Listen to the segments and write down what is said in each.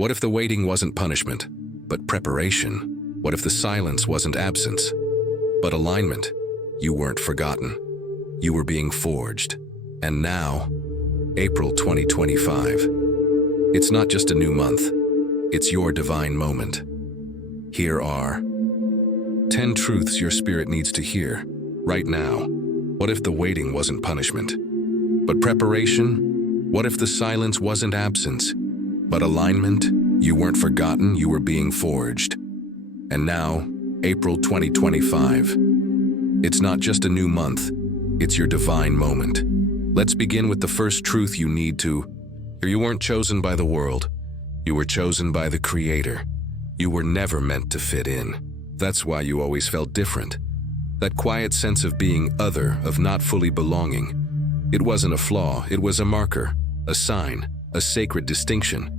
What if the waiting wasn't punishment, but preparation? What if the silence wasn't absence, but alignment? You weren't forgotten. You were being forged. And now, April 2025. It's not just a new month. It's your divine moment. Here are 10 truths your spirit needs to hear right now. What if the waiting wasn't punishment, but preparation? What if the silence wasn't absence, but alignment? You weren't forgotten, you were being forged. And now, April 2025. It's not just a new month, it's your divine moment. Let's begin with the first truth you need to hear. You weren't chosen by the world. You were chosen by the Creator. You were never meant to fit in. That's why you always felt different. That quiet sense of being other, of not fully belonging. It wasn't a flaw, it was a marker, a sign, a sacred distinction.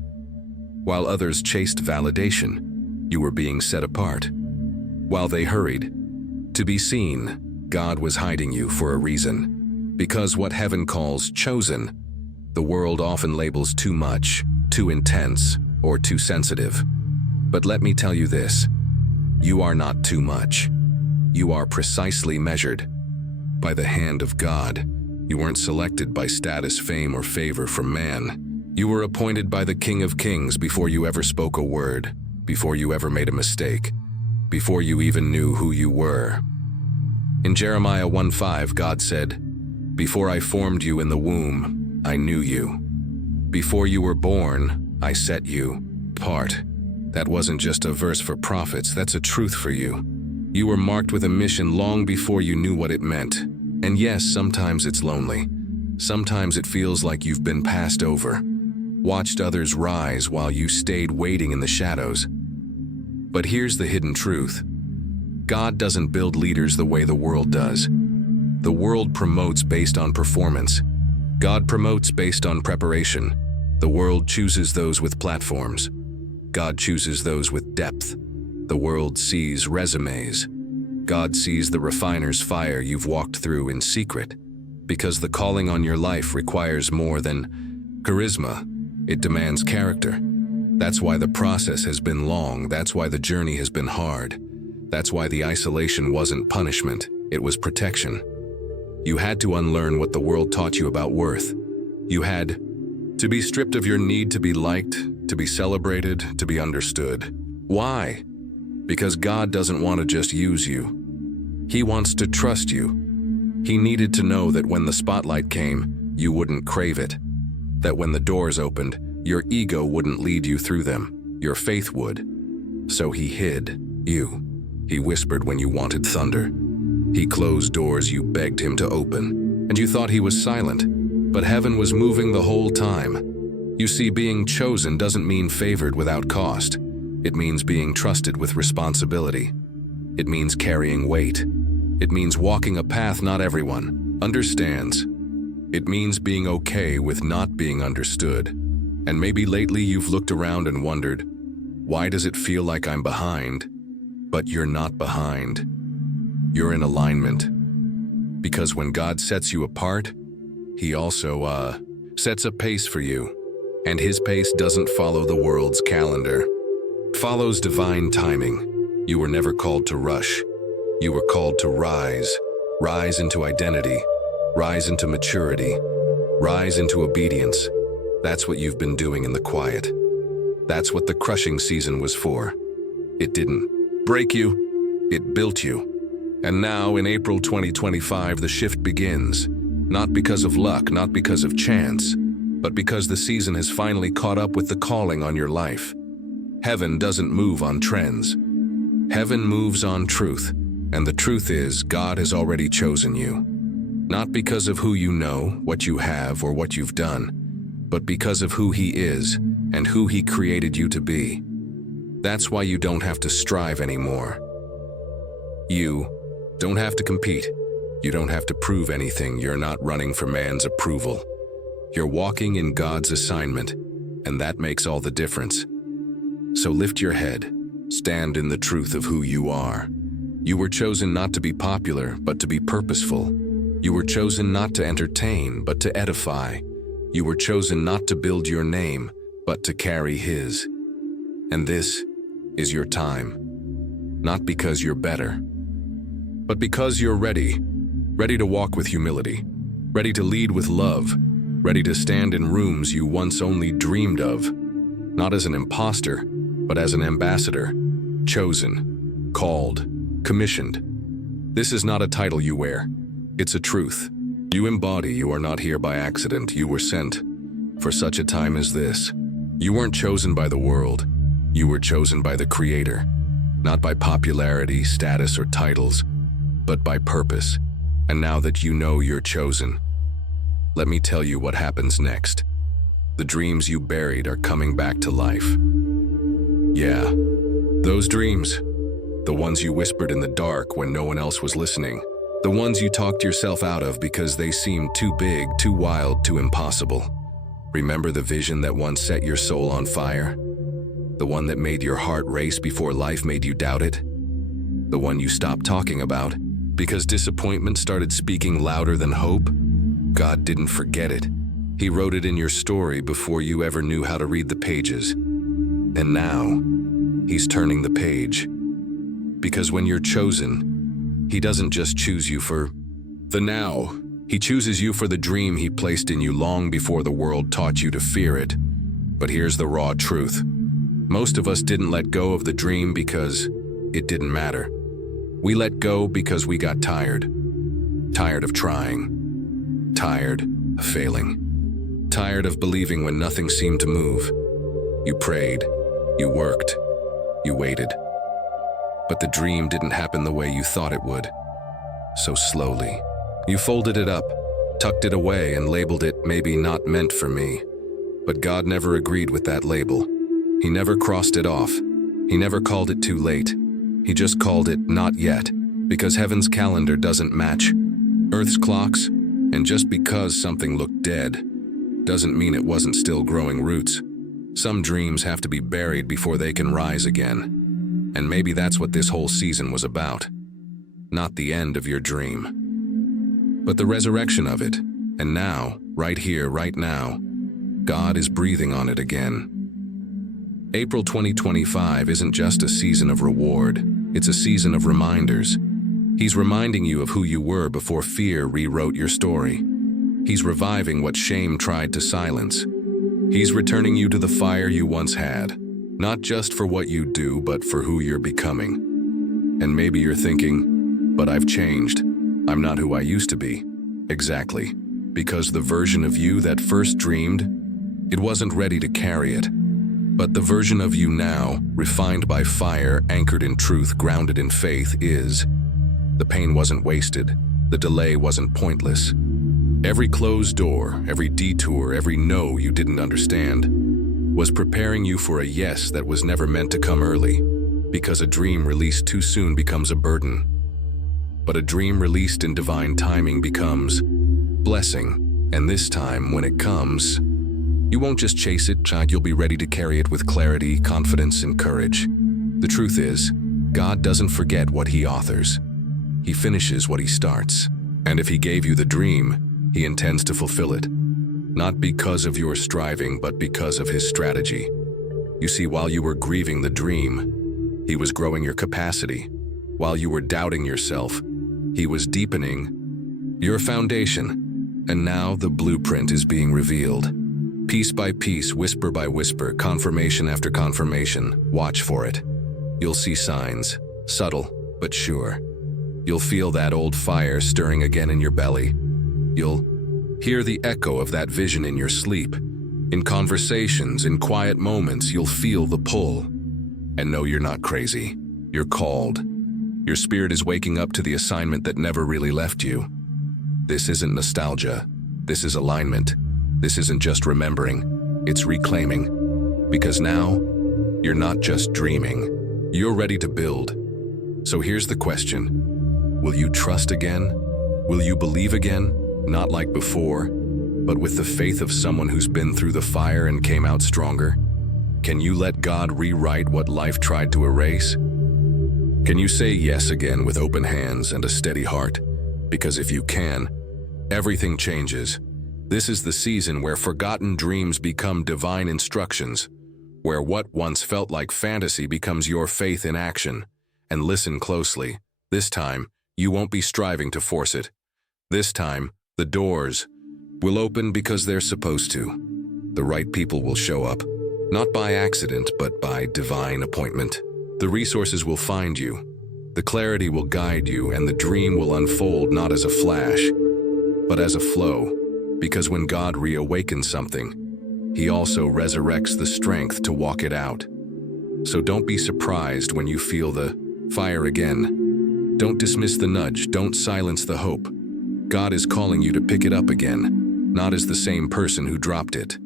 While others chased validation, you were being set apart. While they hurried to be seen, God was hiding you for a reason. Because what heaven calls chosen, the world often labels too much, too intense, or too sensitive. But let me tell you this, you are not too much. You are precisely measured by the hand of God. You weren't selected by status, fame, or favor from man. You were appointed by the King of Kings before you ever spoke a word, before you ever made a mistake, before you even knew who you were. In Jeremiah 1:5, God said, "Before I formed you in the womb, I knew you. Before you were born, I set you apart." That wasn't just a verse for prophets, that's a truth for you. You were marked with a mission long before you knew what it meant. And yes, sometimes it's lonely. Sometimes it feels like you've been passed over, watched others rise while you stayed waiting in the shadows. But here's the hidden truth. God doesn't build leaders the way the world does. The world promotes based on performance. God promotes based on preparation. The world chooses those with platforms. God chooses those with depth. The world sees resumes. God sees the refiner's fire you've walked through in secret. Because the calling on your life requires more than charisma. It demands character. That's why the process has been long. That's why the journey has been hard. That's why the isolation wasn't punishment. It was protection. You had to unlearn what the world taught you about worth. You had to be stripped of your need to be liked, to be celebrated, to be understood. Why? Because God doesn't want to just use you. He wants to trust you. He needed to know that when the spotlight came, you wouldn't crave it. That when the doors opened, your ego wouldn't lead you through them. Your faith would. So he hid you. He whispered when you wanted thunder. He closed doors you begged him to open. And you thought he was silent. But heaven was moving the whole time. You see, being chosen doesn't mean favored without cost. It means being trusted with responsibility. It means carrying weight. It means walking a path not everyone understands. It means being okay with not being understood. And maybe lately you've looked around and wondered, why does it feel like I'm behind? But you're not behind. You're in alignment. Because when God sets you apart, He also, sets a pace for you. And His pace doesn't follow the world's calendar. It follows divine timing. You were never called to rush. You were called to rise. Rise into identity. Rise into maturity. Rise into obedience. That's what you've been doing in the quiet. That's what the crushing season was for. It didn't break you, it built you. And now, in April 2025, the shift begins. Not because of luck, not because of chance, but because the season has finally caught up with the calling on your life. Heaven doesn't move on trends. Heaven moves on truth. And the truth is, God has already chosen you. Not because of who you know, what you have, or what you've done, but because of who He is and who He created you to be. That's why you don't have to strive anymore. You don't have to compete. You don't have to prove anything. You're not running for man's approval. You're walking in God's assignment, and that makes all the difference. So lift your head. Stand in the truth of who you are. You were chosen not to be popular, but to be purposeful. You were chosen not to entertain, but to edify. You were chosen not to build your name, but to carry His. And this is your time. Not because you're better, but because you're ready. Ready to walk with humility. Ready to lead with love. Ready to stand in rooms you once only dreamed of. Not as an imposter, but as an ambassador. Chosen, called, commissioned. This is not a title you wear. It's a truth. You embody you are not here by accident. You were sent for such a time as this. You weren't chosen by the world. You were chosen by the Creator. Not by popularity, status, or titles, but by purpose. And now that you know you're chosen, let me tell you what happens next. The dreams you buried are coming back to life. Yeah, those dreams. The ones you whispered in the dark when no one else was listening. The ones you talked yourself out of because they seemed too big, too wild, too impossible. Remember the vision that once set your soul on fire? The one that made your heart race before life made you doubt it? The one you stopped talking about because disappointment started speaking louder than hope? God didn't forget it. He wrote it in your story before you ever knew how to read the pages. And now, He's turning the page. Because when you're chosen, He doesn't just choose you for the now. He chooses you for the dream He placed in you long before the world taught you to fear it. But here's the raw truth. Most of us didn't let go of the dream because it didn't matter. We let go because we got tired. Tired of trying. Tired of failing. Tired of believing when nothing seemed to move. You prayed. You worked. You waited. But the dream didn't happen the way you thought it would. So slowly, you folded it up, tucked it away, and labeled it maybe not meant for me. But God never agreed with that label. He never crossed it off. He never called it too late. He just called it not yet, because heaven's calendar doesn't match Earth's clocks, and just because something looked dead doesn't mean it wasn't still growing roots. Some dreams have to be buried before they can rise again. And maybe that's what this whole season was about. Not the end of your dream, but the resurrection of it. And now, right here, right now, God is breathing on it again. April 2025 isn't just a season of reward, it's a season of reminders. He's reminding you of who you were before fear rewrote your story. He's reviving what shame tried to silence. He's returning you to the fire you once had. Not just for what you do, but for who you're becoming. And maybe you're thinking, but I've changed. I'm not who I used to be. Exactly. Because the version of you that first dreamed, it wasn't ready to carry it. But the version of you now, refined by fire, anchored in truth, grounded in faith, is. The pain wasn't wasted. The delay wasn't pointless. Every closed door, every detour, every no you didn't understand, was preparing you for a yes that was never meant to come early, because a dream released too soon becomes a burden. But a dream released in divine timing becomes blessing, and this time, when it comes, you won't just chase it, you'll be ready to carry it with clarity, confidence, and courage. The truth is, God doesn't forget what He authors. He finishes what He starts. And if He gave you the dream, He intends to fulfill it. Not because of your striving, but because of His strategy. You see, while you were grieving the dream, He was growing your capacity. While you were doubting yourself, He was deepening your foundation. And now the blueprint is being revealed. Piece by piece, whisper by whisper, confirmation after confirmation. Watch for it. You'll see signs, subtle but sure. You'll feel that old fire stirring again in your belly. You'll hear the echo of that vision in your sleep. In conversations, in quiet moments, you'll feel the pull. And no, you're not crazy. You're called. Your spirit is waking up to the assignment that never really left you. This isn't nostalgia. This is alignment. This isn't just remembering. It's reclaiming. Because now, you're not just dreaming. You're ready to build. So here's the question. Will you trust again? Will you believe again? Not like before, but with the faith of someone who's been through the fire and came out stronger? Can you let God rewrite what life tried to erase? Can you say yes again with open hands and a steady heart? Because if you can, everything changes. This is the season where forgotten dreams become divine instructions, where what once felt like fantasy becomes your faith in action. And listen closely. This time, you won't be striving to force it. This time, the doors will open because they're supposed to. The right people will show up, not by accident, but by divine appointment. The resources will find you, the clarity will guide you, and the dream will unfold not as a flash, but as a flow. Because when God reawakens something, He also resurrects the strength to walk it out. So don't be surprised when you feel the fire again. Don't dismiss the nudge, don't silence the hope. God is calling you to pick it up again, not as the same person who dropped it,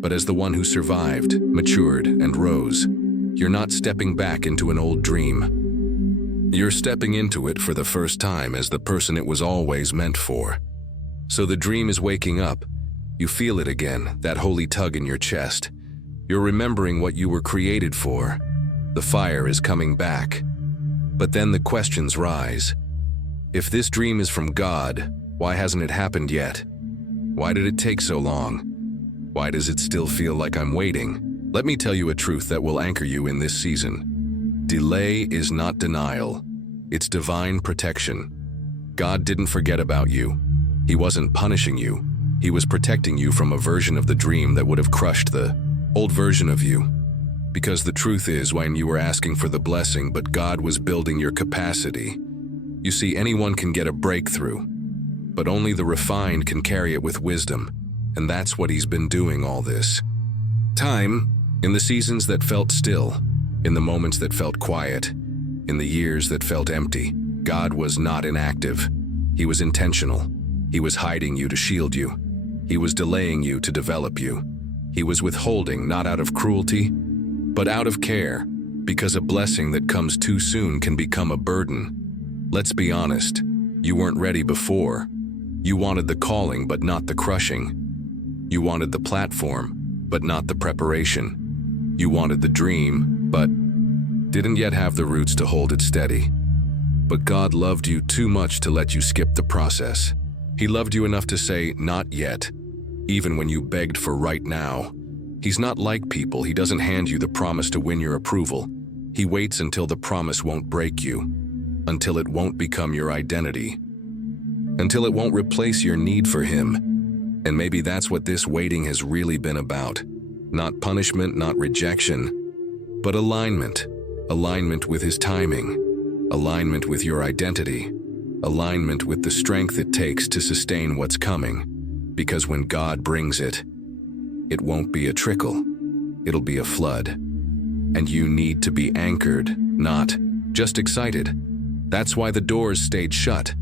but as the one who survived, matured, and rose. You're not stepping back into an old dream. You're stepping into it for the first time as the person it was always meant for. So the dream is waking up. You feel it again, that holy tug in your chest. You're remembering what you were created for. The fire is coming back. But then the questions rise. If this dream is from God, why hasn't it happened yet? Why did it take so long? Why does it still feel like I'm waiting? Let me tell you a truth that will anchor you in this season. Delay is not denial. It's divine protection. God didn't forget about you. He wasn't punishing you. He was protecting you from a version of the dream that would have crushed the old version of you. Because the truth is, when you were asking for the blessing, but God was building your capacity. You see, anyone can get a breakthrough, but only the refined can carry it with wisdom. And that's what He's been doing all this time. In the seasons that felt still, in the moments that felt quiet, in the years that felt empty, God was not inactive. He was intentional. He was hiding you to shield you. He was delaying you to develop you. He was withholding not out of cruelty, but out of care, because a blessing that comes too soon can become a burden. Let's be honest, you weren't ready before. You wanted the calling, but not the crushing. You wanted the platform, but not the preparation. You wanted the dream, but didn't yet have the roots to hold it steady. But God loved you too much to let you skip the process. He loved you enough to say, not yet, even when you begged for right now. He's not like people. He doesn't hand you the promise to win your approval. He waits until the promise won't break you, until it won't become your identity, until it won't replace your need for Him. And maybe that's what this waiting has really been about. Not punishment, not rejection, but alignment. Alignment with His timing, alignment with your identity, alignment with the strength it takes to sustain what's coming. Because when God brings it, it won't be a trickle, it'll be a flood. And you need to be anchored, not just excited. That's why the doors stayed shut.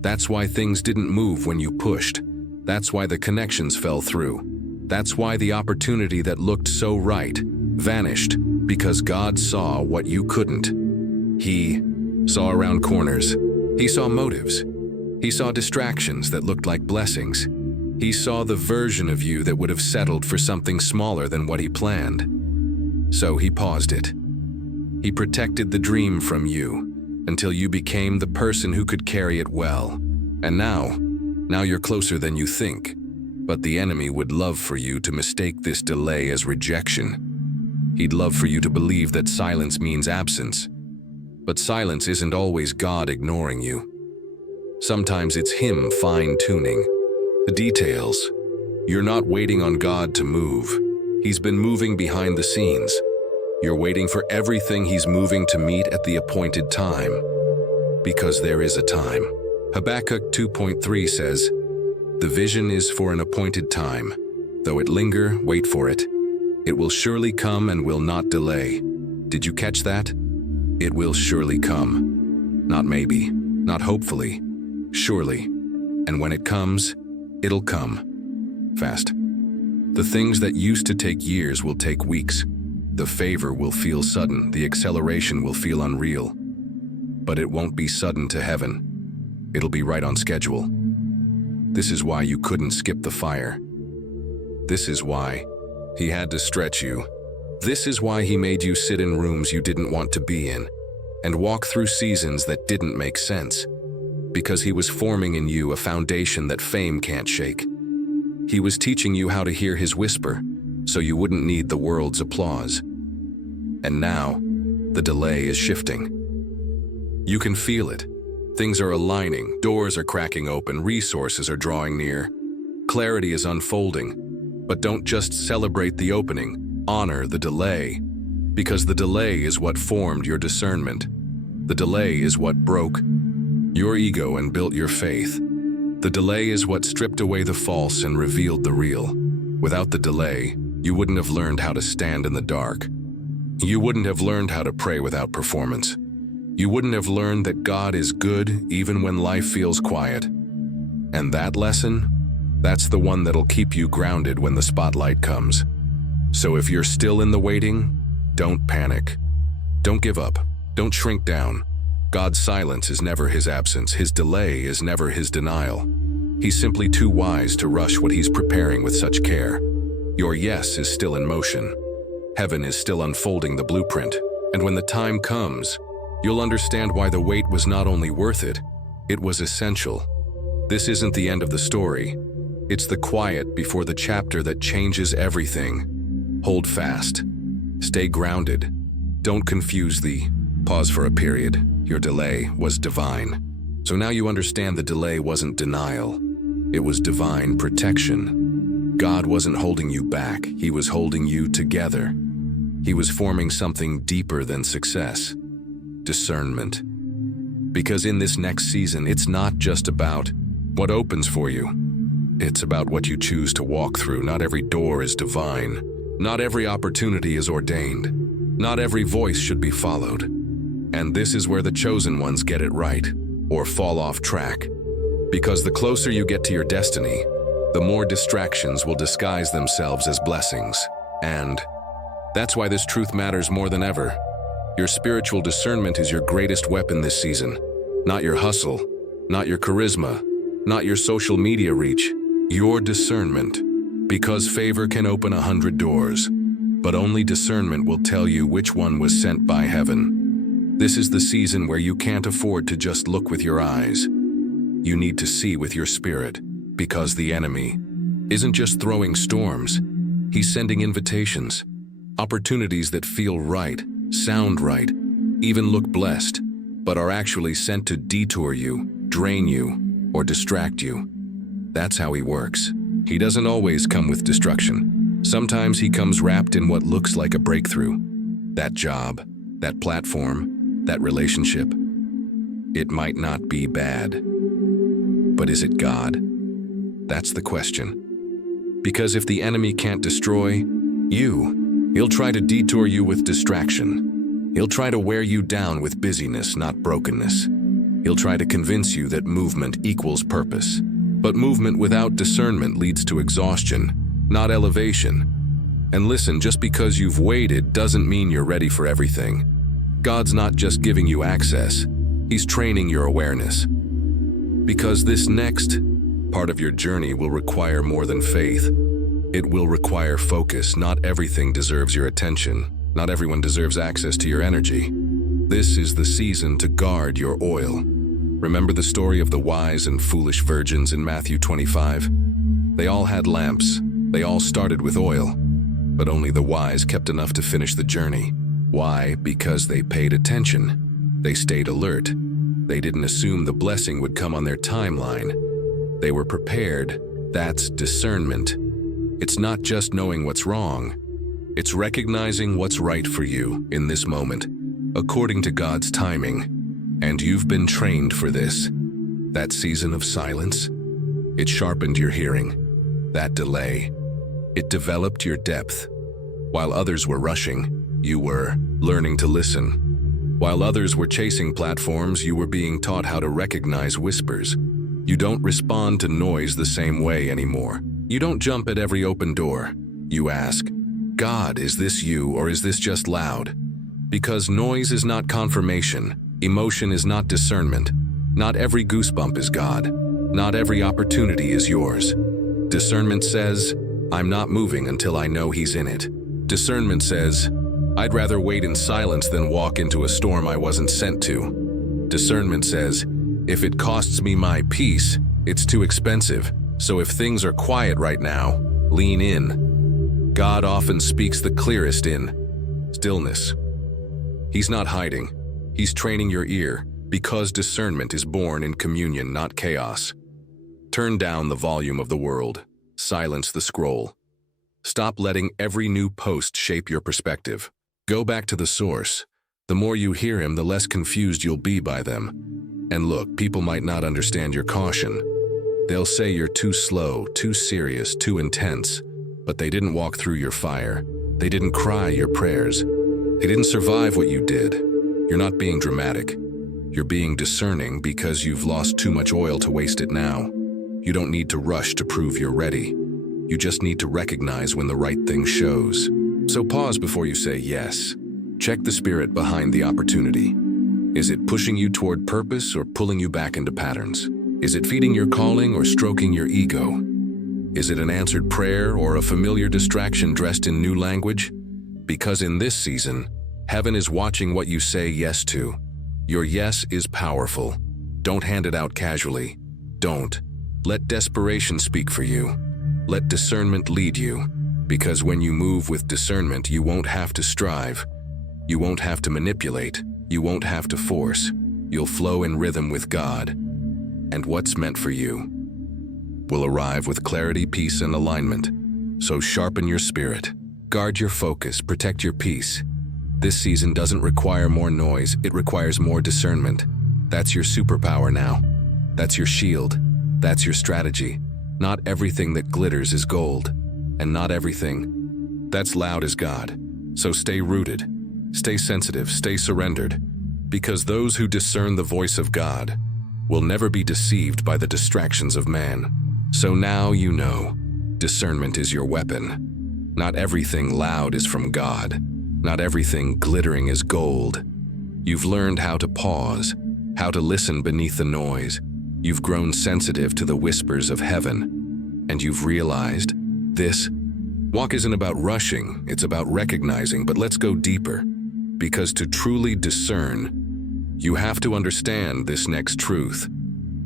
That's why things didn't move when you pushed. That's why the connections fell through. That's why the opportunity that looked so right vanished, because God saw what you couldn't. He saw around corners. He saw motives. He saw distractions that looked like blessings. He saw the version of you that would have settled for something smaller than what He planned. So He paused it. He protected the dream from you until you became the person who could carry it well. And now you're closer than you think. But the enemy would love for you to mistake this delay as rejection. He'd love for you to believe that silence means absence. But silence isn't always God ignoring you. Sometimes it's Him fine-tuning the details. You're not waiting on God to move. He's been moving behind the scenes. You're waiting for everything He's moving to meet at the appointed time. Because there is a time. Habakkuk 2.3 says, "The vision is for an appointed time. Though it linger, wait for it. It will surely come and will not delay." Did you catch that? It will surely come. Not maybe, not hopefully, surely. And when it comes, it'll come. Fast. The things that used to take years will take weeks. The favor will feel sudden, the acceleration will feel unreal. But it won't be sudden to heaven. It'll be right on schedule. This is why you couldn't skip the fire. This is why He had to stretch you. This is why He made you sit in rooms you didn't want to be in and walk through seasons that didn't make sense. Because He was forming in you a foundation that fame can't shake. He was teaching you how to hear His whisper, so you wouldn't need the world's applause. And now, the delay is shifting. You can feel it. Things are aligning, doors are cracking open, resources are drawing near. Clarity is unfolding. But don't just celebrate the opening, honor the delay. Because the delay is what formed your discernment. The delay is what broke your ego and built your faith. The delay is what stripped away the false and revealed the real. Without the delay, you wouldn't have learned how to stand in the dark. You wouldn't have learned how to pray without performance. You wouldn't have learned that God is good even when life feels quiet. And that lesson, that's the one that'll keep you grounded when the spotlight comes. So if you're still in the waiting, don't panic. Don't give up. Don't shrink down. God's silence is never his absence. His delay is never his denial. He's simply too wise to rush what he's preparing with such care. Your yes is still in motion. Heaven is still unfolding the blueprint. And when the time comes, you'll understand why the wait was not only worth it, it was essential. This isn't the end of the story. It's the quiet before the chapter that changes everything. Hold fast. Stay grounded. Don't confuse the pause for a period. Your delay was divine. So now you understand the delay wasn't denial. It was divine protection. God wasn't holding you back. He was holding you together. He was forming something deeper than success. Discernment. Because in this next season, it's not just about what opens for you. It's about what you choose to walk through. Not every door is divine. Not every opportunity is ordained. Not every voice should be followed. And this is where the chosen ones get it right, or fall off track. Because the closer you get to your destiny, the more distractions will disguise themselves as blessings. And that's why this truth matters more than ever. Your spiritual discernment is your greatest weapon this season. Not your hustle, not your charisma, not your social media reach. Your discernment. Because favor can open 100 doors, but only discernment will tell you which one was sent by heaven. This is the season where you can't afford to just look with your eyes. You need to see with your spirit, because the enemy isn't just throwing storms. He's sending invitations, opportunities that feel right, sound right, even look blessed, but are actually sent to detour you, drain you, or distract you. That's how he works. He doesn't always come with destruction. Sometimes he comes wrapped in what looks like a breakthrough. That job, that platform, that relationship. It might not be bad. But is it God? That's the question. Because if the enemy can't destroy you, he'll try to detour you with distraction. He'll try to wear you down with busyness, not brokenness. He'll try to convince you that movement equals purpose. But movement without discernment leads to exhaustion, not elevation. And listen, just because you've waited doesn't mean you're ready for everything. God's not just giving you access, he's training your awareness. Because this next part of your journey will require more than faith. It will require focus. Not everything deserves your attention. Not everyone deserves access to your energy. This is the season to guard your oil. Remember the story of the wise and foolish virgins in Matthew 25? They all had lamps. They all started with oil. But only the wise kept enough to finish the journey. Why? Because they paid attention. They stayed alert. They didn't assume the blessing would come on their timeline. They were prepared. That's discernment. It's not just knowing what's wrong. It's recognizing what's right for you in this moment, according to God's timing. And you've been trained for this. That season of silence, it sharpened your hearing. That delay, it developed your depth. While others were rushing, you were learning to listen. While others were chasing platforms, you were being taught how to recognize whispers. You don't respond to noise the same way anymore. You don't jump at every open door. You ask, God, is this you or is this just loud? Because noise is not confirmation. Emotion is not discernment. Not every goosebump is God. Not every opportunity is yours. Discernment says, I'm not moving until I know he's in it. Discernment says, I'd rather wait in silence than walk into a storm I wasn't sent to. Discernment says, if it costs me my peace, it's too expensive. So if things are quiet right now, lean in. God often speaks the clearest in stillness. He's not hiding. He's training your ear, because discernment is born in communion, not chaos. Turn down the volume of the world. Silence the scroll. Stop letting every new post shape your perspective. Go back to the source. The more you hear him, the less confused you'll be by them. And look, people might not understand your caution. They'll say you're too slow, too serious, too intense, but they didn't walk through your fire. They didn't cry your prayers. They didn't survive what you did. You're not being dramatic. You're being discerning because you've lost too much oil to waste it now. You don't need to rush to prove you're ready. You just need to recognize when the right thing shows. So pause before you say yes. Check the spirit behind the opportunity. Is it pushing you toward purpose or pulling you back into patterns? Is it feeding your calling or stroking your ego? Is it an answered prayer or a familiar distraction dressed in new language? Because in this season, heaven is watching what you say yes to. Your yes is powerful. Don't hand it out casually. Don't. Let desperation speak for you. Let discernment lead you. Because when you move with discernment, you won't have to strive. You won't have to manipulate. You won't have to force. You'll flow in rhythm with God. And what's meant for you will arrive with clarity, peace, and alignment. So sharpen your spirit. Guard your focus. Protect your peace. This season doesn't require more noise. It requires more discernment. That's your superpower now. That's your shield. That's your strategy. Not everything that glitters is gold. And not everything that's loud is God. So stay rooted. Stay sensitive. Stay surrendered. Because those who discern the voice of God will never be deceived by the distractions of man. So now you know, discernment is your weapon. Not everything loud is from God. Not everything glittering is gold. You've learned how to pause, how to listen beneath the noise. You've grown sensitive to the whispers of heaven. And you've realized, this walk isn't about rushing, it's about recognizing, but let's go deeper. Because to truly discern, you have to understand this next truth.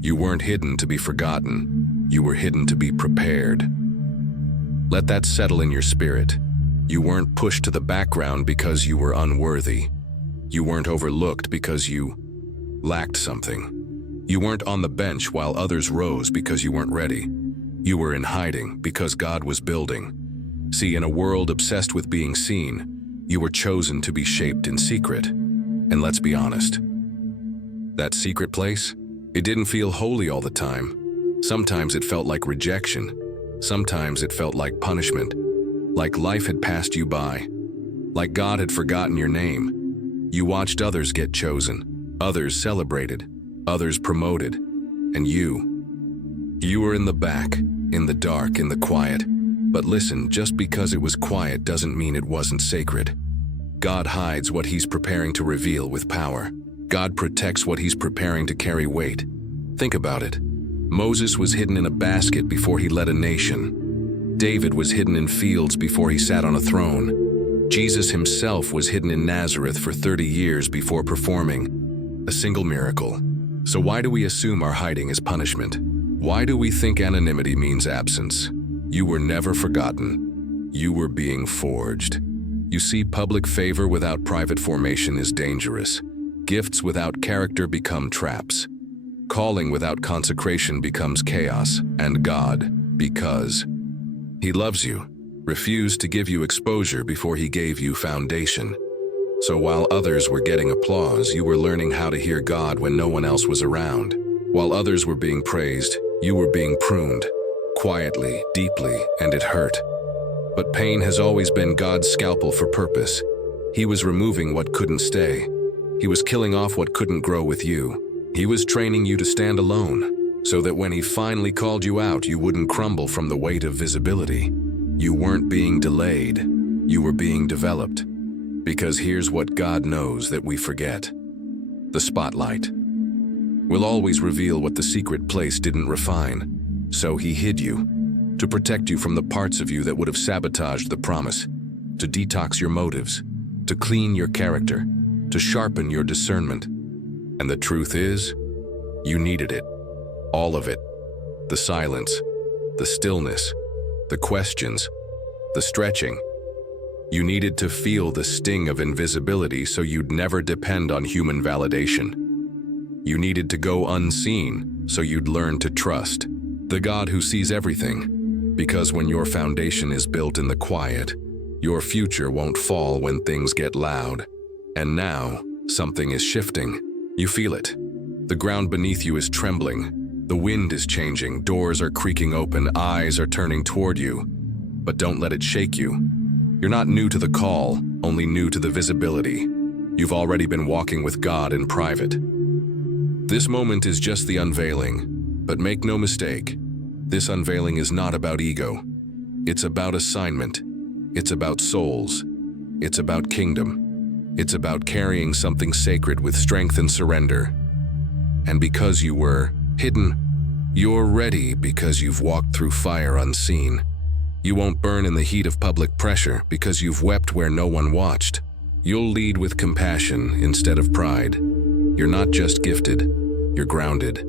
You weren't hidden to be forgotten. You were hidden to be prepared. Let that settle in your spirit. You weren't pushed to the background because you were unworthy. You weren't overlooked because you lacked something. You weren't on the bench while others rose because you weren't ready. You were in hiding because God was building. See, in a world obsessed with being seen, you were chosen to be shaped in secret. And let's be honest, that secret place, it didn't feel holy all the time. Sometimes it felt like rejection. Sometimes it felt like punishment. Like life had passed you by. Like God had forgotten your name. You watched others get chosen. Others celebrated. Others promoted. And you were in the back, in the dark, in the quiet. But listen, just because it was quiet doesn't mean it wasn't sacred. God hides what he's preparing to reveal with power. God protects what he's preparing to carry weight. Think about it. Moses was hidden in a basket before he led a nation. David was hidden in fields before he sat on a throne. Jesus himself was hidden in Nazareth for 30 years before performing a single miracle. So why do we assume our hiding is punishment? Why do we think anonymity means absence? You were never forgotten. You were being forged. You see, public favor without private formation is dangerous. Gifts without character become traps. Calling without consecration becomes chaos. And God, because he loves you, refused to give you exposure before he gave you foundation. So while others were getting applause, you were learning how to hear God when no one else was around. While others were being praised, you were being pruned. Quietly, deeply, and it hurt. But pain has always been God's scalpel for purpose. He was removing what couldn't stay. He was killing off what couldn't grow with you. He was training you to stand alone, so that when he finally called you out, you wouldn't crumble from the weight of visibility. You weren't being delayed. You were being developed. Because here's what God knows that we forget. The spotlight will always reveal what the secret place didn't refine. So he hid you, to protect you from the parts of you that would have sabotaged the promise, to detox your motives, to clean your character, to sharpen your discernment. And the truth is, you needed it. All of it. The silence, the stillness, the questions, the stretching. You needed to feel the sting of invisibility so you'd never depend on human validation. You needed to go unseen so you'd learn to trust the God who sees everything. Because when your foundation is built in the quiet, your future won't fall when things get loud. And now, something is shifting. You feel it. The ground beneath you is trembling. The wind is changing, doors are creaking open, eyes are turning toward you. But don't let it shake you. You're not new to the call, only new to the visibility. You've already been walking with God in private. This moment is just the unveiling, but make no mistake, this unveiling is not about ego. It's about assignment. It's about souls. It's about kingdom. It's about carrying something sacred with strength and surrender. And because you were hidden, you're ready because you've walked through fire unseen. You won't burn in the heat of public pressure because you've wept where no one watched. You'll lead with compassion instead of pride. You're not just gifted, you're grounded.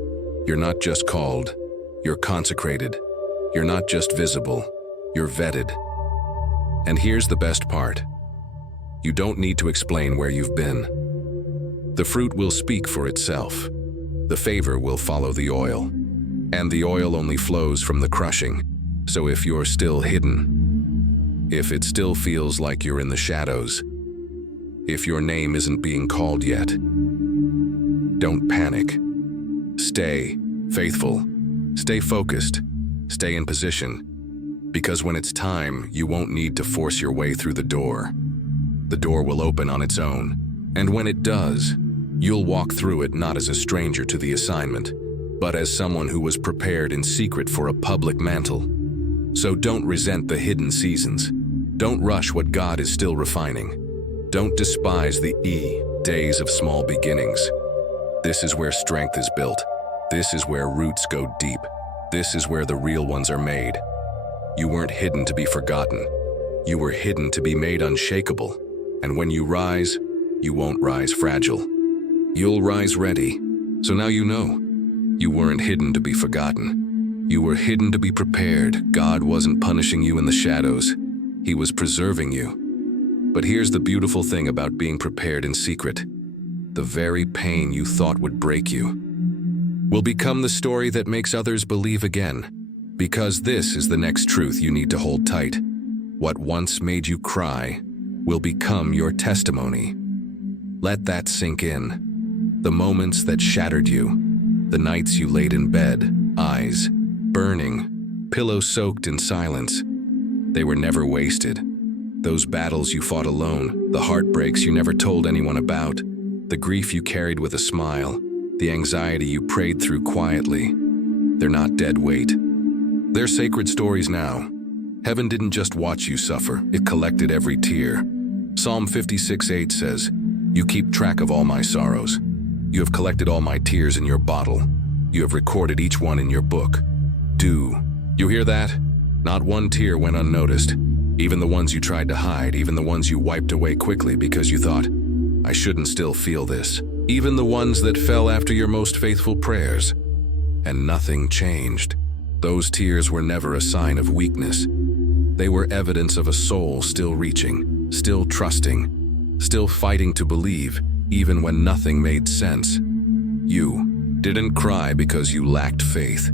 You're not just called, you're consecrated. You're not just visible, you're vetted. And here's the best part. You don't need to explain where you've been. The fruit will speak for itself. The favor will follow the oil. And the oil only flows from the crushing. So if you're still hidden, if it still feels like you're in the shadows, if your name isn't being called yet, don't panic. Stay faithful, stay focused, stay in position, because when it's time, you won't need to force your way through the door. The door will open on its own, and when it does, you'll walk through it not as a stranger to the assignment, but as someone who was prepared in secret for a public mantle. So don't resent the hidden seasons. Don't rush what God is still refining. Don't despise the days of small beginnings. This is where strength is built. This is where roots go deep. This is where the real ones are made. You weren't hidden to be forgotten. You were hidden to be made unshakable. And when you rise, you won't rise fragile. You'll rise ready. So now you know. You weren't hidden to be forgotten. You were hidden to be prepared. God wasn't punishing you in the shadows. He was preserving you. But here's the beautiful thing about being prepared in secret. The very pain you thought would break you will become the story that makes others believe again. Because this is the next truth you need to hold tight. What once made you cry will become your testimony. Let that sink in. The moments that shattered you, the nights you laid in bed, eyes burning, pillow soaked in silence, they were never wasted. Those battles you fought alone, the heartbreaks you never told anyone about, the grief you carried with a smile, the anxiety you prayed through quietly, they're not dead weight. They're sacred stories now. Heaven didn't just watch you suffer, it collected every tear. Psalm 56:8 says, "You keep track of all my sorrows. You have collected all my tears in your bottle. You have recorded each one in your book." You hear that? Not one tear went unnoticed. Even the ones you tried to hide, even the ones you wiped away quickly because you thought, "I shouldn't still feel this." Even the ones that fell after your most faithful prayers. And nothing changed. Those tears were never a sign of weakness. They were evidence of a soul still reaching, still trusting, still fighting to believe, even when nothing made sense. You didn't cry because you lacked faith.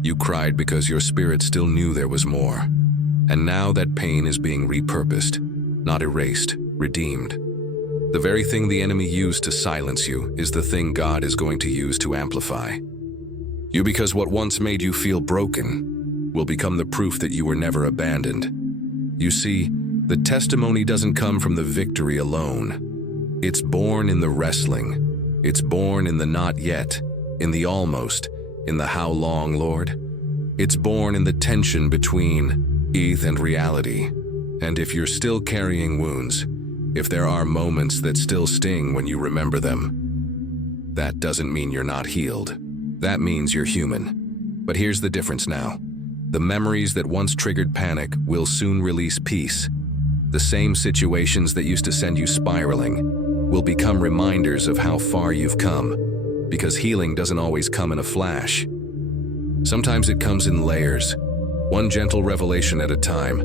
You cried because your spirit still knew there was more. And now that pain is being repurposed, not erased, redeemed. The very thing the enemy used to silence you is the thing God is going to use to amplify you, because what once made you feel broken will become the proof that you were never abandoned. You see, the testimony doesn't come from the victory alone. It's born in the wrestling. It's born in the not yet, in the almost, in the how long, Lord. It's born in the tension between faith and reality. And if you're still carrying wounds, if there are moments that still sting when you remember them, that doesn't mean you're not healed. That means you're human. But here's the difference now. The memories that once triggered panic will soon release peace. The same situations that used to send you spiraling will become reminders of how far you've come, because healing doesn't always come in a flash. Sometimes it comes in layers, one gentle revelation at a time.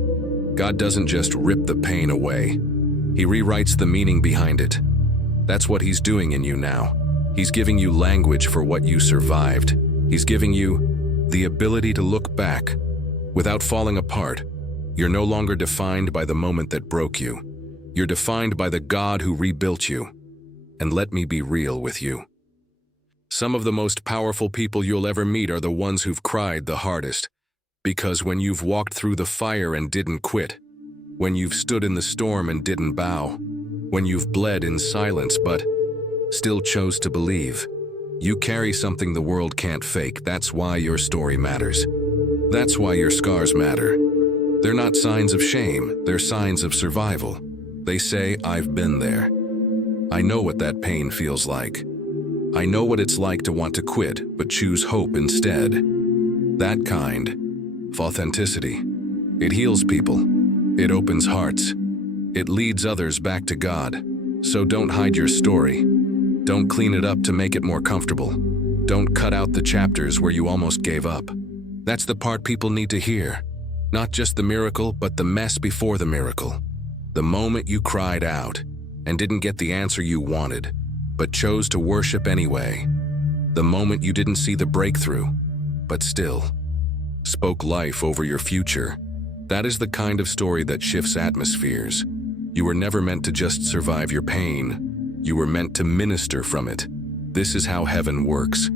God doesn't just rip the pain away. He rewrites the meaning behind it. That's what He's doing in you now. He's giving you language for what you survived. He's giving you the ability to look back without falling apart. You're no longer defined by the moment that broke you. You're defined by the God who rebuilt you. And let me be real with you. Some of the most powerful people you'll ever meet are the ones who've cried the hardest. Because when you've walked through the fire and didn't quit, when you've stood in the storm and didn't bow, when you've bled in silence but still chose to believe, you carry something the world can't fake. That's why your story matters. That's why your scars matter. They're not signs of shame, they're signs of survival. They say, I've been there. I know what that pain feels like. I know what it's like to want to quit, but choose hope instead. That kind of authenticity. It heals people. It opens hearts. It leads others back to God. So don't hide your story. Don't clean it up to make it more comfortable. Don't cut out the chapters where you almost gave up. That's the part people need to hear. Not just the miracle, but the mess before the miracle. The moment you cried out and didn't get the answer you wanted, but chose to worship anyway. The moment you didn't see the breakthrough, but still spoke life over your future. That is the kind of story that shifts atmospheres. You were never meant to just survive your pain. You were meant to minister from it. This is how heaven works.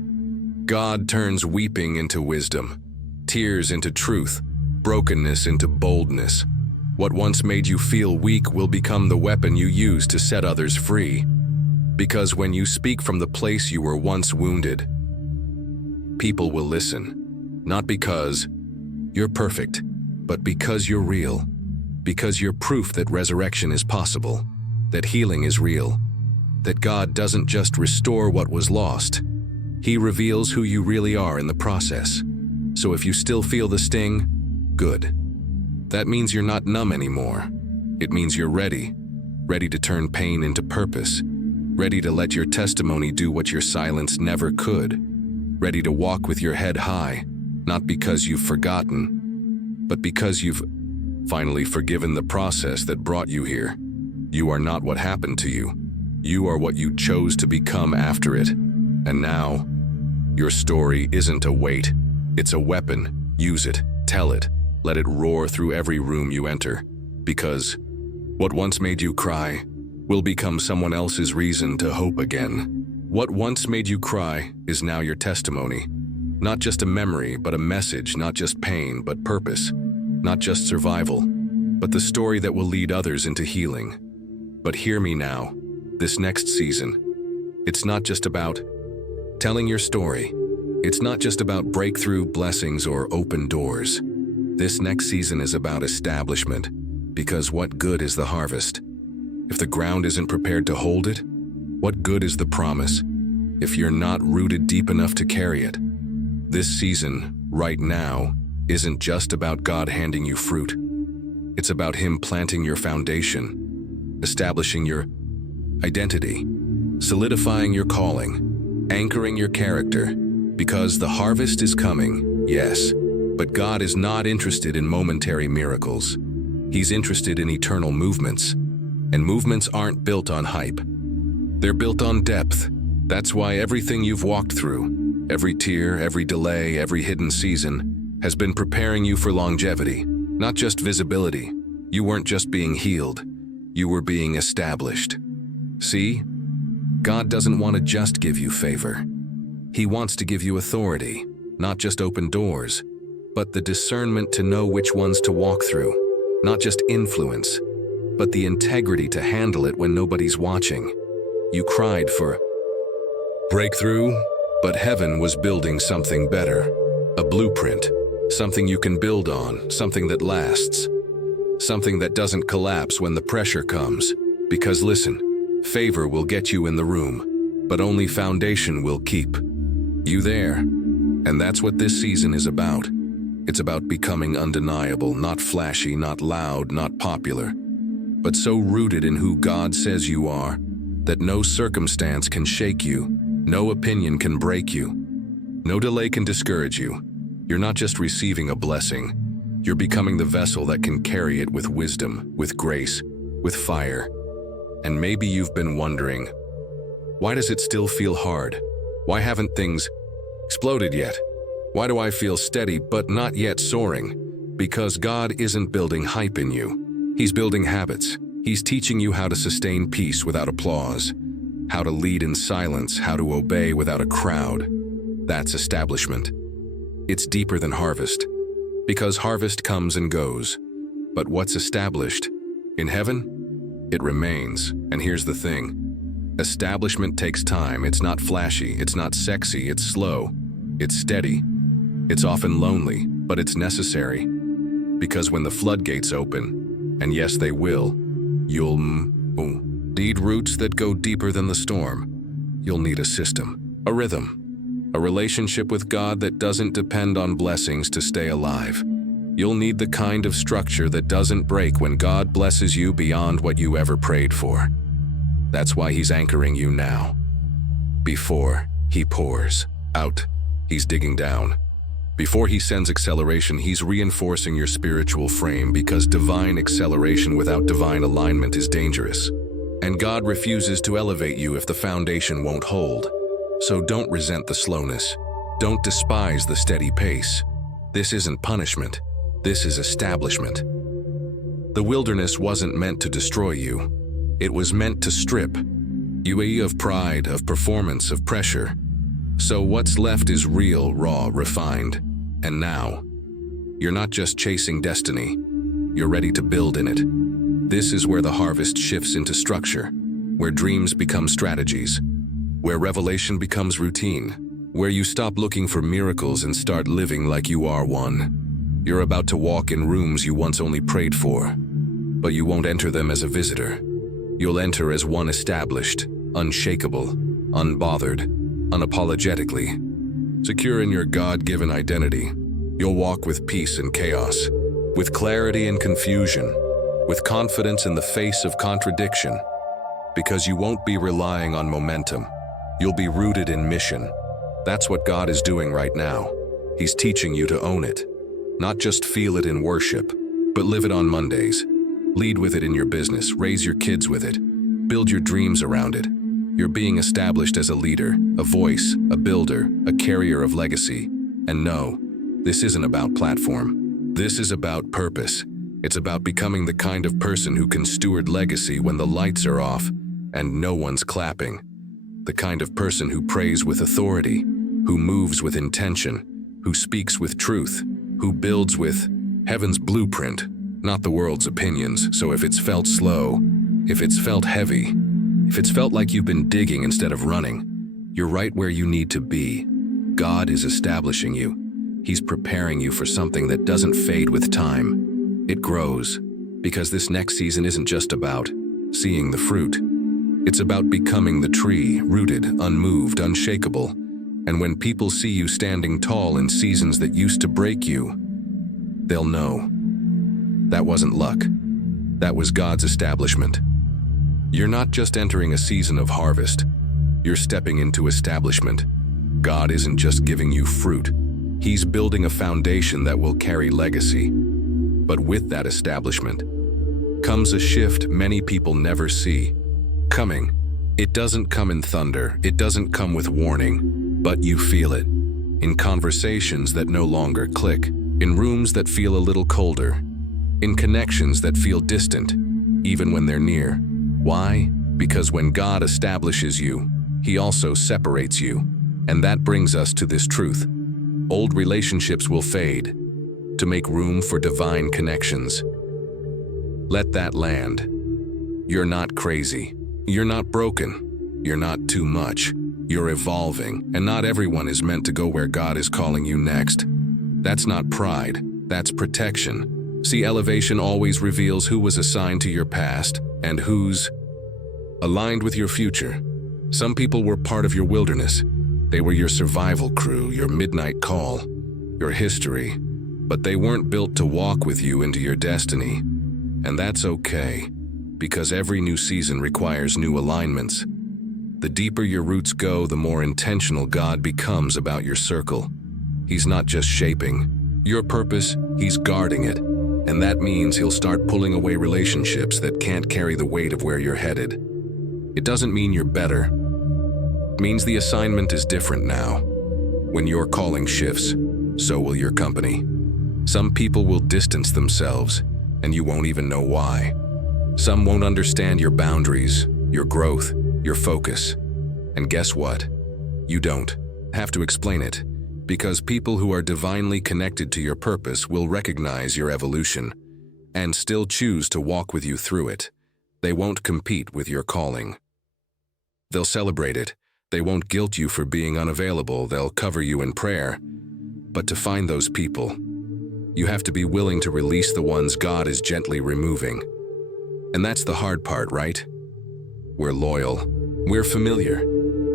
God turns weeping into wisdom, tears into truth, brokenness into boldness. What once made you feel weak will become the weapon you use to set others free. Because when you speak from the place you were once wounded, people will listen. Not because you're perfect, but because you're real. Because you're proof that resurrection is possible, that healing is real, that God doesn't just restore what was lost. He reveals who you really are in the process. So if you still feel the sting, good. That means you're not numb anymore. It means you're ready to turn pain into purpose, ready to let your testimony do what your silence never could, ready to walk with your head high, not because you've forgotten, but because you've finally forgiven the process that brought you here. You are not what happened to you. You are what you chose to become after it. And now, your story isn't a weight. It's a weapon. Use it. Tell it. Let it roar through every room you enter. Because what once made you cry will become someone else's reason to hope again. What once made you cry is now your testimony. Not just a memory, but a message. Not just pain, but purpose. Not just survival, but the story that will lead others into healing. But hear me now. This next season, it's not just about telling your story. It's not just about breakthrough, blessings, or open doors. This next season is about establishment, because what good is the harvest if the ground isn't prepared to hold it? What good is the promise if you're not rooted deep enough to carry it? This season, right now, isn't just about God handing you fruit. It's about Him planting your foundation, establishing your identity, solidifying your calling, anchoring your character, because the harvest is coming, yes, but God is not interested in momentary miracles. He's interested in eternal movements, and movements aren't built on hype. They're built on depth. That's why everything you've walked through, every tear, every delay, every hidden season, has been preparing you for longevity, not just visibility. You weren't just being healed, you were being established. See? God doesn't want to just give you favor. He wants to give you authority, not just open doors, but the discernment to know which ones to walk through. Not just influence, but the integrity to handle it when nobody's watching. You cried for breakthrough, but heaven was building something better. A blueprint, something you can build on, something that lasts, something that doesn't collapse when the pressure comes. Because listen, favor will get you in the room, but only foundation will keep you there. And that's what this season is about. It's about becoming undeniable, not flashy, not loud, not popular, but so rooted in who God says you are that no circumstance can shake you, no opinion can break you, no delay can discourage you. You're not just receiving a blessing, You're becoming the vessel that can carry it with wisdom, with grace, with fire. And maybe you've been wondering, why does it still feel hard? Why haven't things exploded yet? Why do I feel steady but not yet soaring? Because God isn't building hype in you. He's building habits. He's teaching you how to sustain peace without applause, how to lead in silence, how to obey without a crowd. That's establishment. It's deeper than harvest, because harvest comes and goes. But what's established? In heaven, it remains. And here's the thing. Establishment takes time. It's not flashy. It's not sexy. It's slow. It's steady. It's often lonely, but it's necessary. Because when the floodgates open, and yes, they will, you'll need roots that go deeper than the storm. You'll need a system, a rhythm, a relationship with God that doesn't depend on blessings to stay alive. You'll need the kind of structure that doesn't break when God blesses you beyond what you ever prayed for. That's why He's anchoring you now. Before He pours out, He's digging down. Before He sends acceleration, He's reinforcing your spiritual frame, because divine acceleration without divine alignment is dangerous. And God refuses to elevate you if the foundation won't hold. So don't resent the slowness. Don't despise the steady pace. This isn't punishment. This is establishment. The wilderness wasn't meant to destroy you. It was meant to strip you of pride, of performance, of pressure. So what's left is real, raw, refined. And now, you're not just chasing destiny. You're ready to build in it. This is where the harvest shifts into structure, where dreams become strategies, where revelation becomes routine, where you stop looking for miracles and start living like you are one. You're about to walk in rooms you once only prayed for, but you won't enter them as a visitor. You'll enter as one established, unshakable, unbothered, unapologetically. Secure in your God-given identity, you'll walk with peace and chaos, with clarity and confusion, with confidence in the face of contradiction, because you won't be relying on momentum. You'll be rooted in mission. That's what God is doing right now. He's teaching you to own it. Not just feel it in worship, but live it on Mondays. Lead with it in your business, raise your kids with it, build your dreams around it. You're being established as a leader, a voice, a builder, a carrier of legacy. And no, this isn't about platform. This is about purpose. It's about becoming the kind of person who can steward legacy when the lights are off and no one's clapping. The kind of person who prays with authority, who moves with intention, who speaks with truth, who builds with heaven's blueprint, not the world's opinions. So if it's felt slow, if it's felt heavy, if it's felt like you've been digging instead of running, you're right where you need to be. God is establishing you. He's preparing you for something that doesn't fade with time. It grows, because this next season isn't just about seeing the fruit. It's about becoming the tree, rooted, unmoved, unshakable. And when people see you standing tall in seasons that used to break you, they'll know. That wasn't luck. That was God's establishment. You're not just entering a season of harvest. You're stepping into establishment. God isn't just giving you fruit. He's building a foundation that will carry legacy. But with that establishment comes a shift many people never see coming. It doesn't come in thunder. It doesn't come with warning. But you feel it. In conversations that no longer click. In rooms that feel a little colder. In connections that feel distant, even when they're near. Why? Because when God establishes you, He also separates you. And that brings us to this truth. Old relationships will fade to make room for divine connections. Let that land. You're not crazy. You're not broken. You're not too much. You're evolving, and not everyone is meant to go where God is calling you next. That's not pride. That's protection. See, elevation always reveals who was assigned to your past and who's aligned with your future. Some people were part of your wilderness. They were your survival crew, your midnight call, your history. But they weren't built to walk with you into your destiny. And that's okay, because every new season requires new alignments. The deeper your roots go, the more intentional God becomes about your circle. He's not just shaping Your purpose, he's guarding it, and that means he'll start pulling away relationships that can't carry the weight of where you're headed. It doesn't mean you're better. It means the assignment is different now. When your calling shifts, so will your company. Some people will distance themselves, and you won't even know why. Some won't understand your boundaries, your growth, your focus. And guess what? You don't have to explain it, because people who are divinely connected to your purpose will recognize your evolution and still choose to walk with you through it. They won't compete with your calling. They'll celebrate it. They won't guilt you for being unavailable. They'll cover you in prayer. But to find those people, you have to be willing to release the ones God is gently removing. And that's the hard part, right? We're loyal. We're familiar.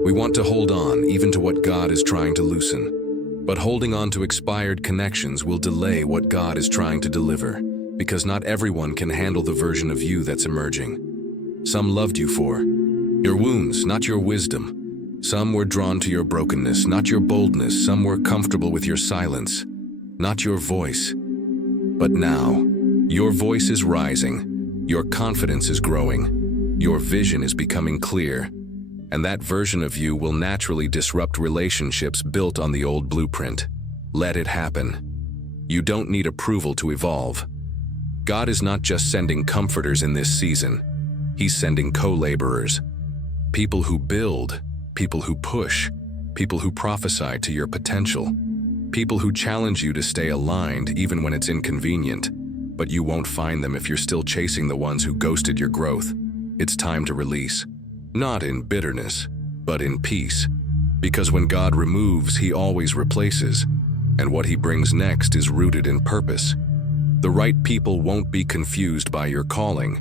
We want to hold on even to what God is trying to loosen. But holding on to expired connections will delay what God is trying to deliver, because not everyone can handle the version of you that's emerging. Some loved you for your wounds, not your wisdom. Some were drawn to your brokenness, not your boldness. Some were comfortable with your silence, not your voice. But now, your voice is rising, your confidence is growing, your vision is becoming clear, and that version of you will naturally disrupt relationships built on the old blueprint. Let it happen. You don't need approval to evolve. God is not just sending comforters in this season. He's sending co-laborers. People who build, people who push, people who prophesy to your potential, people who challenge you to stay aligned even when it's inconvenient. But you won't find them if you're still chasing the ones who ghosted your growth. It's time to release. Not in bitterness, but in peace. Because when God removes, he always replaces, and what he brings next is rooted in purpose. The right people won't be confused by your calling.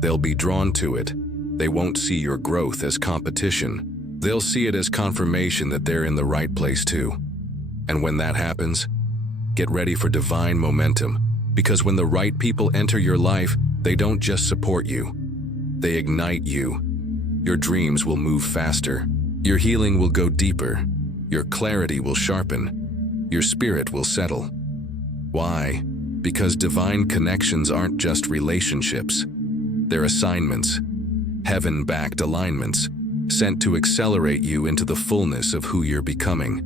They'll be drawn to it. They won't see your growth as competition. They'll see it as confirmation that they're in the right place too. And when that happens, get ready for divine momentum, because when the right people enter your life, they don't just support you. They ignite you. Your dreams will move faster. Your healing will go deeper. Your clarity will sharpen. Your spirit will settle. Why? Because divine connections aren't just relationships. They're assignments, heaven-backed alignments, sent to accelerate you into the fullness of who you're becoming.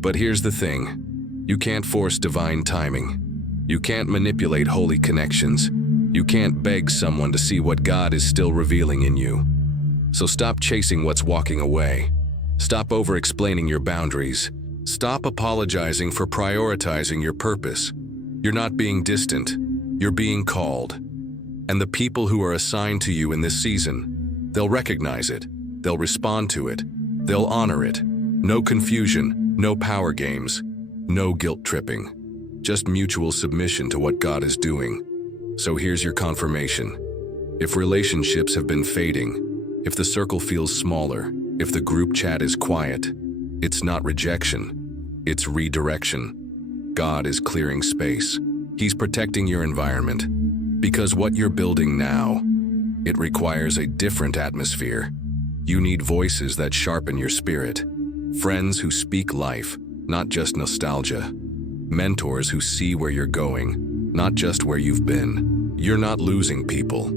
But here's the thing. You can't force divine timing. You can't manipulate holy connections. You can't beg someone to see what God is still revealing in you. So stop chasing what's walking away. Stop over-explaining your boundaries. Stop apologizing for prioritizing your purpose. You're not being distant. You're being called. And the people who are assigned to you in this season, they'll recognize it. They'll respond to it. They'll honor it. No confusion, no power games, no guilt tripping. Just mutual submission to what God is doing. So here's your confirmation. If relationships have been fading, if the circle feels smaller, if the group chat is quiet, it's not rejection, it's redirection. God is clearing space. He's protecting your environment. Because what you're building now, it requires a different atmosphere. You need voices that sharpen your spirit. Friends who speak life, not just nostalgia. Mentors who see where you're going, not just where you've been. You're not losing people.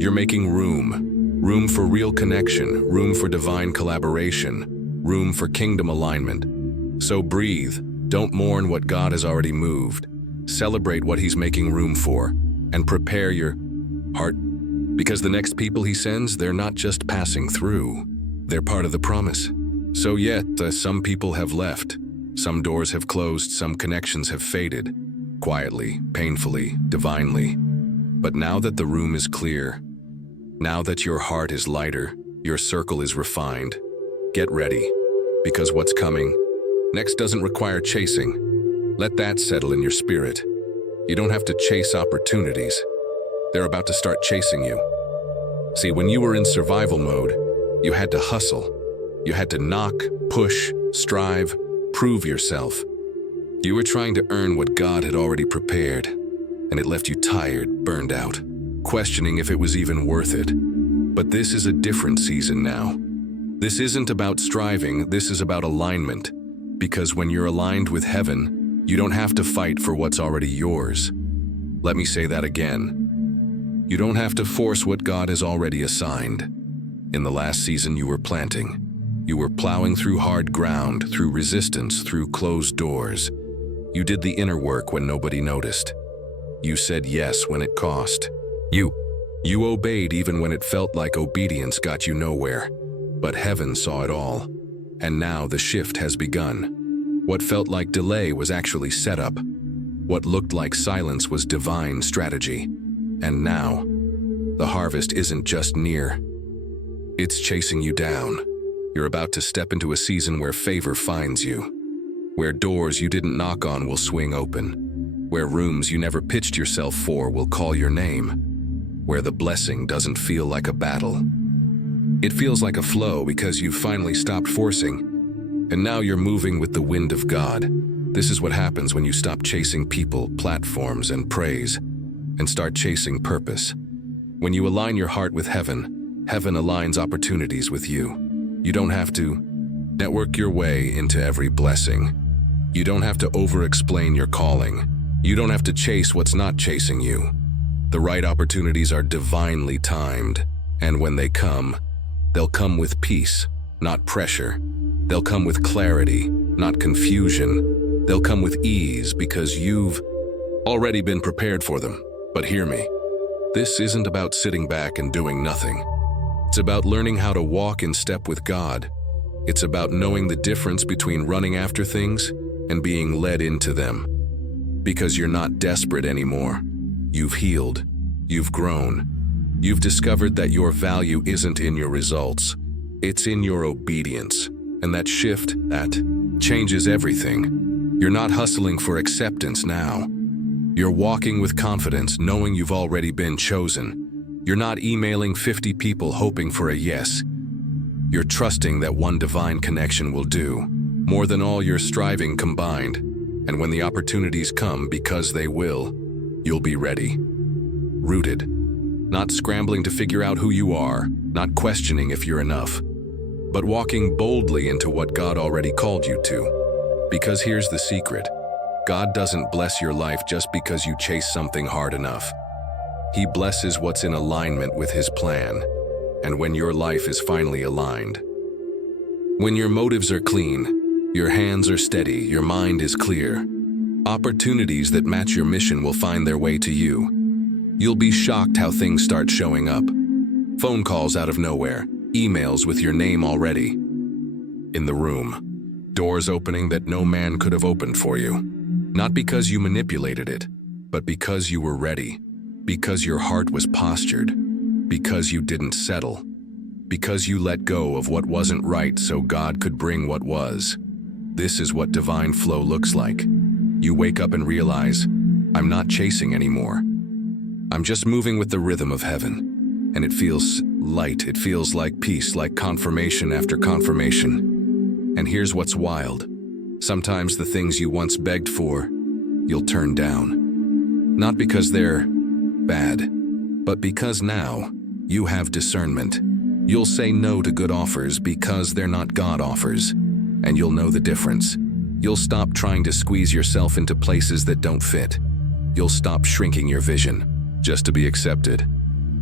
You're making room. Room for real connection, room for divine collaboration, room for kingdom alignment. So breathe. Don't mourn what God has already moved. Celebrate what he's making room for, and prepare your heart. Because the next people he sends, they're not just passing through. They're part of the promise. So yet, some people have left. Some doors have closed, some connections have faded. Quietly, painfully, divinely. But now that the room is clear, now that your heart is lighter, your circle is refined, get ready. Because what's coming next doesn't require chasing. Let that settle in your spirit. You don't have to chase opportunities. They're about to start chasing you. See, when you were in survival mode, you had to hustle. You had to knock, push, strive, prove yourself. You were trying to earn what God had already prepared, and it left you tired, burned out, questioning if it was even worth it. But this is a different season now. This isn't about striving, this is about alignment. Because when you're aligned with heaven, You don't have to fight for what's already yours. Let me say that again. You don't have to force what God has already assigned. In the last season you were planting. You were plowing through hard ground, through resistance, through closed doors. You did the inner work when nobody noticed. You said yes when it cost. You obeyed even when it felt like obedience got you nowhere. But heaven saw it all. And now the shift has begun. What felt like delay was actually setup. What looked like silence was divine strategy. And now, the harvest isn't just near. It's chasing you down. You're about to step into a season where favor finds you. Where doors you didn't knock on will swing open. Where rooms you never pitched yourself for will call your name. Where the blessing doesn't feel like a battle. It feels like a flow because you've finally stopped forcing. And now you're moving with the wind of God. This is what happens when you stop chasing people, platforms, and praise, and start chasing purpose. When you align your heart with heaven, heaven aligns opportunities with you. You don't have to network your way into every blessing. You don't have to over-explain your calling. You don't have to chase what's not chasing you. The right opportunities are divinely timed, and when they come, they'll come with peace, not pressure. They'll come with clarity, not confusion. They'll come with ease because you've already been prepared for them. But hear me, this isn't about sitting back and doing nothing. It's about learning how to walk in step with God. It's about knowing the difference between running after things and being led into them. Because you're not desperate anymore. You've healed. You've grown. You've discovered that your value isn't in your results. It's in your obedience. And that shift, that changes everything. You're not hustling for acceptance now. You're walking with confidence, knowing you've already been chosen. You're not emailing 50 people hoping for a yes. You're trusting that one divine connection will do, more than all your striving combined. And when the opportunities come, because they will, you'll be ready. Rooted. Not scrambling to figure out who you are, not questioning if you're enough, but walking boldly into what God already called you to. Because here's the secret. God doesn't bless your life just because you chase something hard enough. He blesses what's in alignment with His plan. And when your life is finally aligned, when your motives are clean, your hands are steady, your mind is clear, opportunities that match your mission will find their way to you. You'll be shocked how things start showing up. Phone calls out of nowhere, emails with your name already in the room, doors opening that no man could have opened for you. Not because you manipulated it, but because you were ready, because your heart was postured, because you didn't settle, because you let go of what wasn't right so God could bring what was. This is what divine flow looks like. You wake up and realize, I'm not chasing anymore. I'm just moving with the rhythm of heaven. And it feels light, it feels like peace, like confirmation after confirmation. And here's what's wild. Sometimes the things you once begged for, you'll turn down. Not because they're bad, but because now you have discernment. You'll say no to good offers because they're not God offers, and you'll know the difference. You'll stop trying to squeeze yourself into places that don't fit. You'll stop shrinking your vision just to be accepted.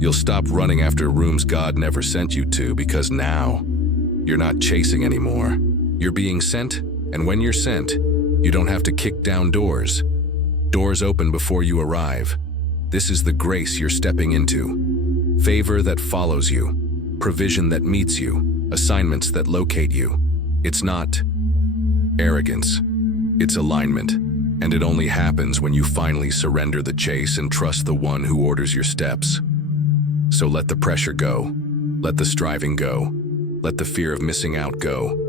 You'll stop running after rooms God never sent you to because now you're not chasing anymore. You're being sent, and when you're sent, you don't have to kick down doors. Doors open before you arrive. This is the grace you're stepping into. Favor that follows you, provision that meets you, assignments that locate you. It's not arrogance, it's alignment. And it only happens when you finally surrender the chase and trust the one who orders your steps. So let the pressure go. Let the striving go. Let the fear of missing out go.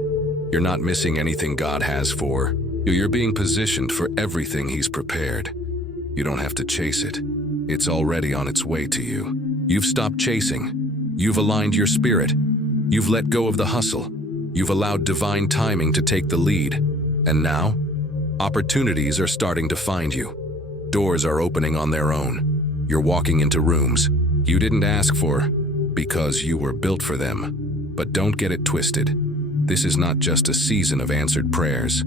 You're not missing anything God has for you. You're being positioned for everything He's prepared. You don't have to chase it. It's already on its way to you. You've stopped chasing. You've aligned your spirit. You've let go of the hustle. You've allowed divine timing to take the lead. And now, opportunities are starting to find you. Doors are opening on their own. You're walking into rooms you didn't ask for because you were built for them. But don't get it twisted. This is not just a season of answered prayers.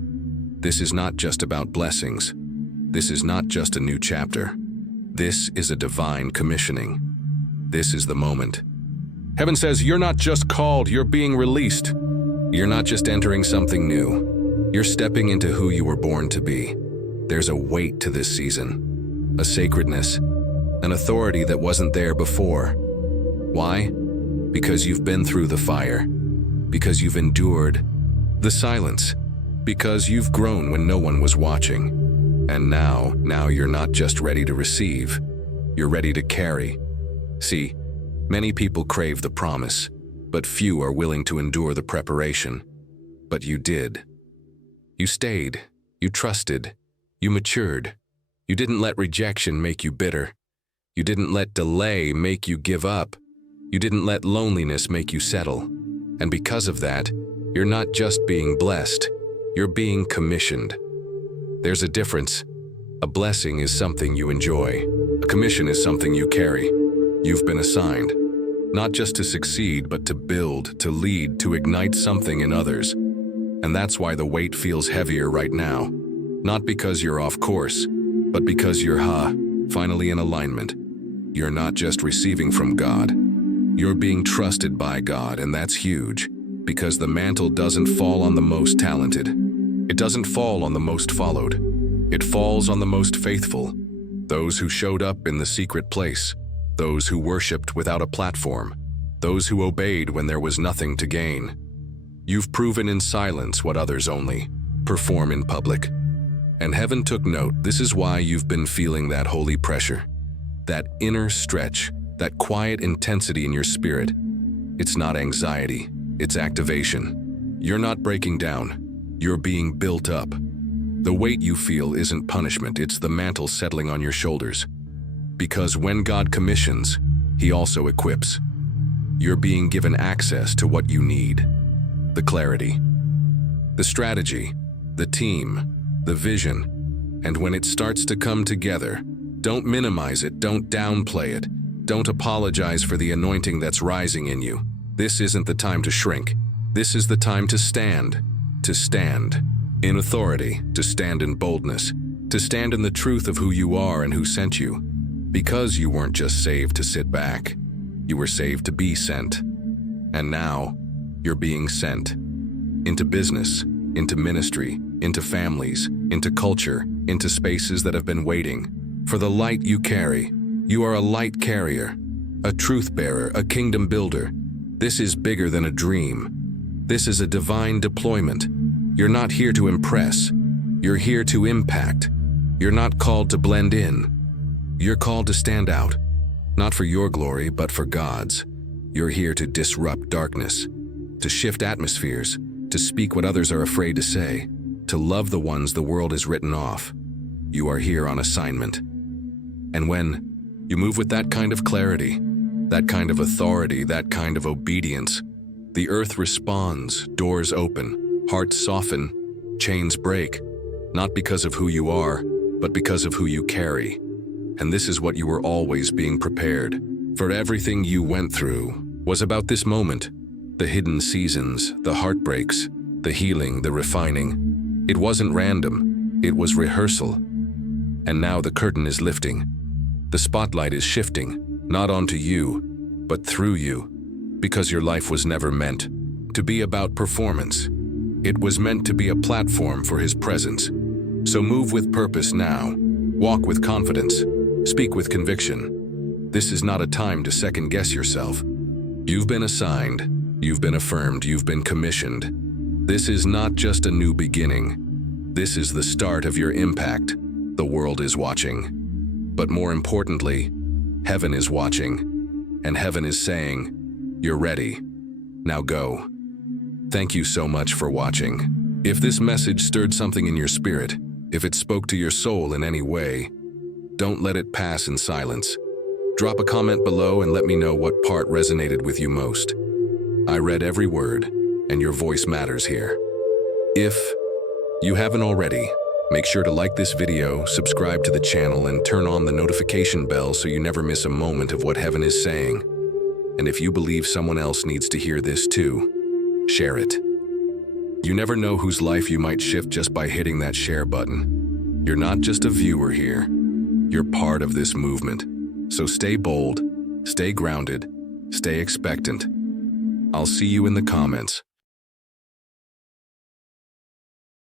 This is not just about blessings. This is not just a new chapter. This is a divine commissioning. This is the moment. Heaven says, you're not just called, you're being released. You're not just entering something new. You're stepping into who you were born to be. There's a weight to this season, a sacredness, an authority that wasn't there before. Why? Because you've been through the fire, because you've endured the silence, because you've grown when no one was watching. And now you're not just ready to receive, you're ready to carry. See, many people crave the promise, but few are willing to endure the preparation. But you did. You stayed, you trusted, you matured. You didn't let rejection make you bitter. You didn't let delay make you give up. You didn't let loneliness make you settle. And because of that, you're not just being blessed, you're being commissioned. There's a difference. A blessing is something you enjoy. A commission is something you carry. You've been assigned, not just to succeed, but to build, to lead, to ignite something in others. And that's why the weight feels heavier right now. Not because you're off course, but because you're finally in alignment. You're not just receiving from God. You're being trusted by God, and that's huge, because the mantle doesn't fall on the most talented. It doesn't fall on the most followed. It falls on the most faithful, those who showed up in the secret place, those who worshipped without a platform, those who obeyed when there was nothing to gain. You've proven in silence what others only perform in public. And heaven took note. This is why you've been feeling that holy pressure, that inner stretch, that quiet intensity in your spirit. It's not anxiety, it's activation. You're not breaking down, you're being built up. The weight you feel isn't punishment, it's the mantle settling on your shoulders. Because when God commissions, He also equips. You're being given access to what you need. The clarity, the strategy, the team, the vision. And when it starts to come together, don't minimize it, don't downplay it, don't apologize for the anointing that's rising in you. This isn't the time to shrink. This is the time to stand in authority, to stand in boldness, to stand in the truth of who you are and who sent you. Because you weren't just saved to sit back, you were saved to be sent. And now, you're being sent into business, into ministry, into families, into culture, into spaces that have been waiting. For the light you carry, you are a light carrier, a truth bearer, a kingdom builder. This is bigger than a dream. This is a divine deployment. You're not here to impress. You're here to impact. You're not called to blend in. You're called to stand out, not for your glory, but for God's. You're here to disrupt darkness, to shift atmospheres, to speak what others are afraid to say, to love the ones the world has written off. You are here on assignment. And when you move with that kind of clarity, that kind of authority, that kind of obedience, the earth responds, doors open, hearts soften, chains break, not because of who you are, but because of who you carry. And this is what you were always being prepared. For everything you went through was about this moment, the hidden seasons, the heartbreaks, the healing, the refining. It wasn't random, it was rehearsal. And now the curtain is lifting. The spotlight is shifting, not onto you, but through you, because your life was never meant to be about performance. It was meant to be a platform for His presence. So move with purpose now, walk with confidence, speak with conviction. This is not a time to second-guess yourself. You've been assigned, you've been affirmed, you've been commissioned. This is not just a new beginning. This is the start of your impact. The world is watching. But more importantly, heaven is watching, and heaven is saying, "You're ready. Now go." Thank you so much for watching. If this message stirred something in your spirit, if it spoke to your soul in any way, don't let it pass in silence. Drop a comment below and let me know what part resonated with you most. I read every word, and your voice matters here. If you haven't already, make sure to like this video, subscribe to the channel, and turn on the notification bell so you never miss a moment of what heaven is saying. And if you believe someone else needs to hear this too, share it. You never know whose life you might shift just by hitting that share button. You're not just a viewer here. You're part of this movement. So stay bold, stay grounded, stay expectant. I'll see you in the comments.